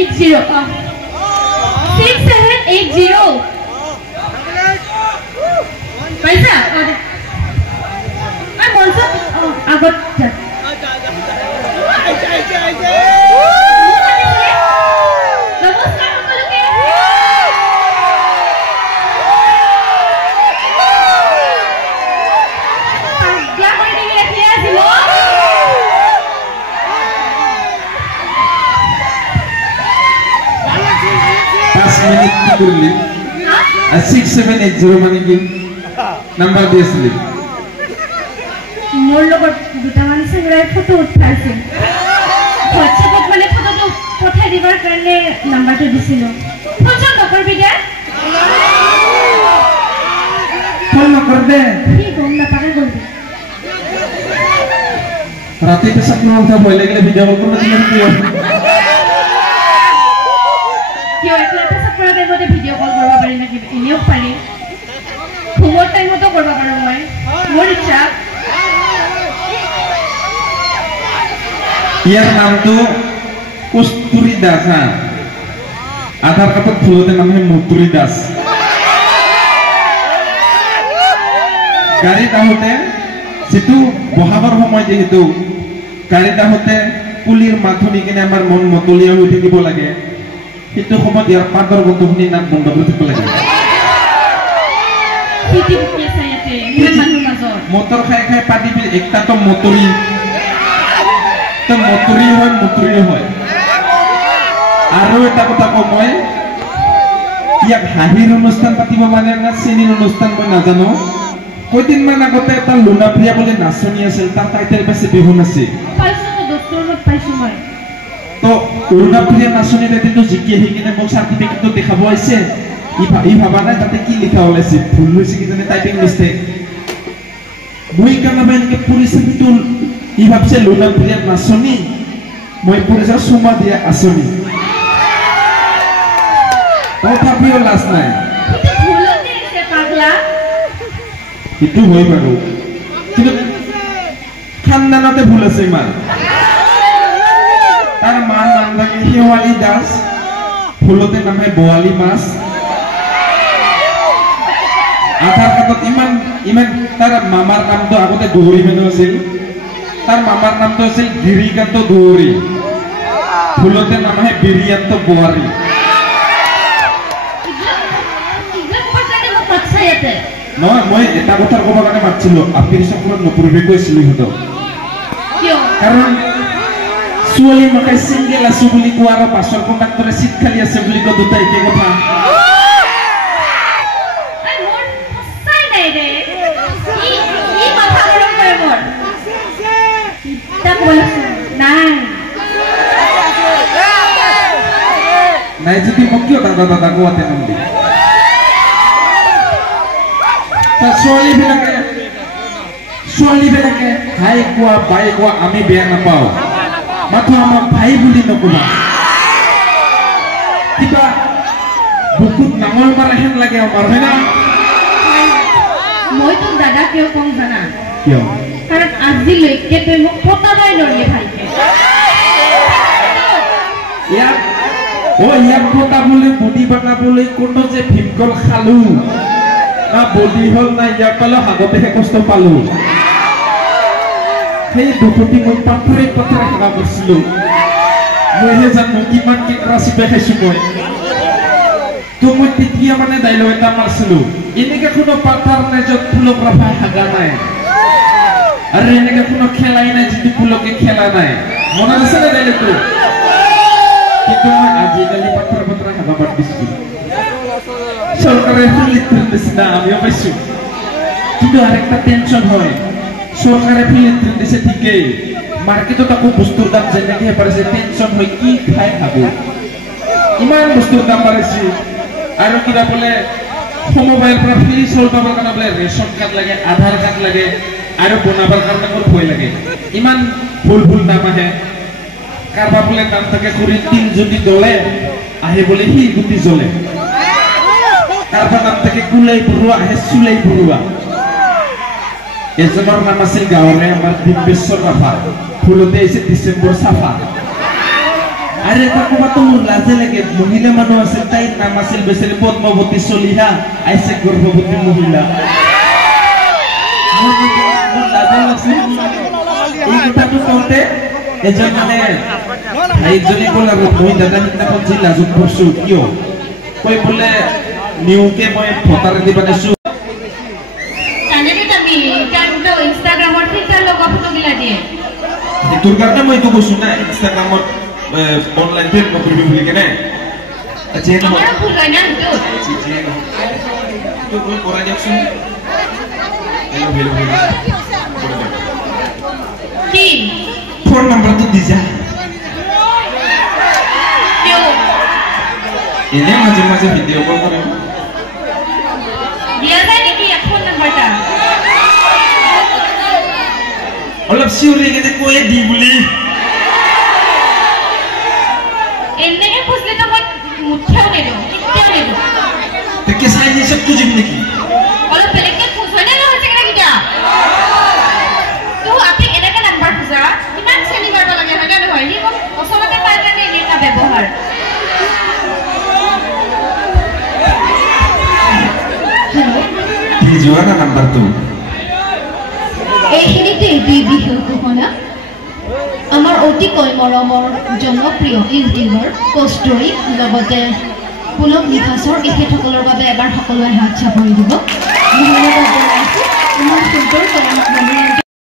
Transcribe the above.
6780 पैसा मैं बोलता আগত নমস্কাৰ সকলোকে পাগলা কৰি দিবি ৰাখি আছিল 5 মিনিট কি কৰলি 6780 মানে কি নাম্বাৰ দিয়েছিলি মোৰ লগত দুটা মান সেংৰাই ফটো উঠাইছিল হোৱাটছএপত মানে ফটোটো পঠাই দিবৰ কাৰণে নাম্বাৰটো দিছিল ফোন নকৰবি দে ফোন নকৰবে কি গম নাপাকে কৰিবি ৰাতে পেশাব না উঠা ভয় লাগলে ভিডিও কল কৰতে দিলেন কিয় একলা পেশাব কৰা টাইমতে ভিডিও কল কৰিব পাৰি না এনেও পাৰি ঘুমৰ টাইমতো কৰিব পাৰো মই মোৰ ইচ্ছা ইয়াৰ নাম তো কস্তুৰী দাস আধাৰ কাৰ্ডত ভুলতে নাম হয় মতুৰী দাস গাড়ীত আহোঁতে যেটো বহাবৰ সময় যেহেতু গাড়ীত আহোঁতে পুলিৰ মাত শুনি কিনে আমাৰ মন মতলীয়া হৈ থাকিব লাগে সেইটো সময়ত ইয়াৰ পাদৰ গন্ধ শুনি নাক বন্ধ কৰি থাকিব লাগে মটৰ খাই খাই পাতি একটাতো মতৰি মতুৰী হয় আৰু এটা কথা কওঁ মই ইয়াক হাঁহিৰ অনুষ্ঠান পাতিব মানে না চেনীৰ অনুষ্ঠান মই নাজানো কয়দিনমান আগতে এটা লুনাপ্ৰিয়া বুলি নাচনি আছিল তাৰ টাইটেল পাইছে বিহু নাচি তো লুনাপ্ৰিয়া নাচনিৰ এদিনটো জিকি আহি কিনে মোক চাৰ্টিফিকেটটো দেখাব আহিছে ই ভাবা নাই তাতে কি লিখা ওলাইছে ভুল হৈছে কিজানি টাইপিং মিষ্টেক মই কেনেবা এনেকে পৰিস্থিতিটো ই ভাবছে লুনাপ্ৰিয়া নাচনি মই পৰিচা চুমা দিয়া আচনি তথাপিও লাজ নাই সেইটো হয় বাৰু কিন্তু খানদানতে ভুল আছে ইমান তাৰ মাৰ নাম থাকে শেৱালী দাস ভুলতে নামে বোৱালী মাছ আধাৰ কাৰ্ডত ইমান তাৰ মামাৰ নামটো আগতে গৌৰী মেনু আছিল তাৰ মামাৰ নামটো আছিল গিৰিকান্ত গৌৰী ভুলতে নাম আহে বিৰিয়ান্ত বোৱাৰী নহয় মই এটা কথাৰ ক'ব কাৰণে মাতিছিলো আপুনি চকুৰত নপৰিবে কৈছিলো সিহঁতক কাৰণ ছোৱালী মাকে চিংগেল আছো বুলি কোৱা আৰু পাছৰ কণ্ডাক্টৰে চিট খালি আছে বুলি কোৱা দুটা একে কথা নাই যদি মোক কিয় দাদা দাদা কোৱাতে নামবি ছোৱালীবিলাকে ভাই কোৱা বাই কোৱা আমি বেয়া নাপাওঁ মাথো আমাক ভাই বুলি নকবা কিবা বুকুত নাঙল মাৰা হেন লাগে আমাৰ হয় না মই তোক দাদা কিয় কম জানা কিয় কাৰণ আজিলৈকে তই মোক পতাবই নোৱাৰিলি ভালকে ইয়াক পতাবলৈ বডি বনাবলৈ কোনো যে ভীমকল খালো না বডি হল না ইয়াক পালো হাগতেহে কষ্ট পালো সেই দুখতি মই পাথৰে পাথৰে খাবা কৰিছিলো মইহে জানো কিমান কেকৰা চিপাই খাইছো মই তো মই তেতিয়া মানে ডাইলগ এটা মাৰিছিলো এনেকে কোনো পাথাৰ নাই য'ত ফুলক ৰাফাই হাগা নাই আৰু এনেকে কোনো খেলাই নাই যিটো ফুলকে খেলা নাই মনত আছে নে ডাইলগটো কিন্তু মই আজিকালি পাথৰ পাথৰে খাবা বাদ দিছো সরকারের ফিলিত্রির দিছে আমিও পাইছি কিন্তু আরেকটা টেনশন হয় সরকারের ফিলিত্রির দিছে ঠিকই মার্কেটত আকৌ বস্তুর দাম যেনেকে বাড়ছে টেনশন হয় কি খাই খাবো ইমান বস্তুর দাম বাড়ছে আর কিবা বলে সমবায়ের পৰা ফ্ৰি চাউল পাবৰ কাৰণে বলে ৰেশন কাৰ্ড লাগে আধাৰ কাৰ্ড লাগে আৰ বনাবাৰ কাৰণে মোৰ ভয় লাগে ইমান ভুল ভুল নাম আহে কাৰবা বলে নাম থাকে কৰি তিল যদি দলে আহে বলে হি গুটি জ্বলে কাৰবাৰ নাম থেকে কুলাই বড়ুয়া আহে চুলাই বড়ুয়া এজনৰ নাম আছিল গাঁৱৰে আমাৰ দিব্যেশ্বৰ ৰাভা ফুলতে আহিছে ডিচেম্বৰ চাফা আৰে তাকবাতো মোৰ লাজে লাগে মহিলা মানুহ আছিল তাইৰ নাম আছিল বেচেৰি পদ্মৱতী চলিহা আইছে গৰ্ভৱতী মহিলা মোৰ লাজে লাগছিল এই কথাটো কওঁতে এজন মানে ভাইজনী ক'ল আৰু মই দাদা সিদিনাখন যি লাজত পৰিছো কিয় কৈ বোলে নিউকে মই ভোটাৰ দিব দিছো ইনষ্টাগ্ৰামৰ ফিল্টাৰ লগা ফটো গিলা দিয়ে তোৰ কাৰণে মই এইটো কৈছো না ইনষ্টাগ্ৰামত অনলাইন পেজ নকৰিবি বুলি কেনে আচ্ছা আমাৰ ভুল হয় না সেইটো তো মই কৰাই দিয়কচোন কি ফোন নম্বৰটো দি যা এনে মাজে মাজে ভিডিঅ' কল কৰিম দিয়া যায় নেকি ফোন নম্বৰটা অলপ চিউৰি কেনে কৈয়ে দি বুলি এনেকে খুঁজলে তো মই মুঠেও নিদিওঁ কেতিয়াও নিদিওঁ তাকে চাই নিচক খুজিম নেকি অলপ বেলেগকে খোঁজ হয়নে নহয় চেকেৰাকেইটা তো আপনি এনেকে নাম্বাৰ খোজা কিমান চেনি কৰিব লাগে হয়নে নহয় সি মোক ওচৰতে পাই কাৰণে এনেকা ব্যৱহাৰ দি যোৱা না নাম্বাৰটো এইখিনিতে দুই বিহুৰ ঘোষণা আমাৰ অতিকৈ মৰমৰ জনপ্ৰিয় ইউটিউবাৰ কষ্টৰী লগতে পুলক নিভাসৰ এখেতসকলৰ বাবে এবাৰ সকলোৱে হাত চাপৰি দিব ধন্যবাদ জনাইছোঁ ইমান সুন্দৰ মনোৰঞ্জন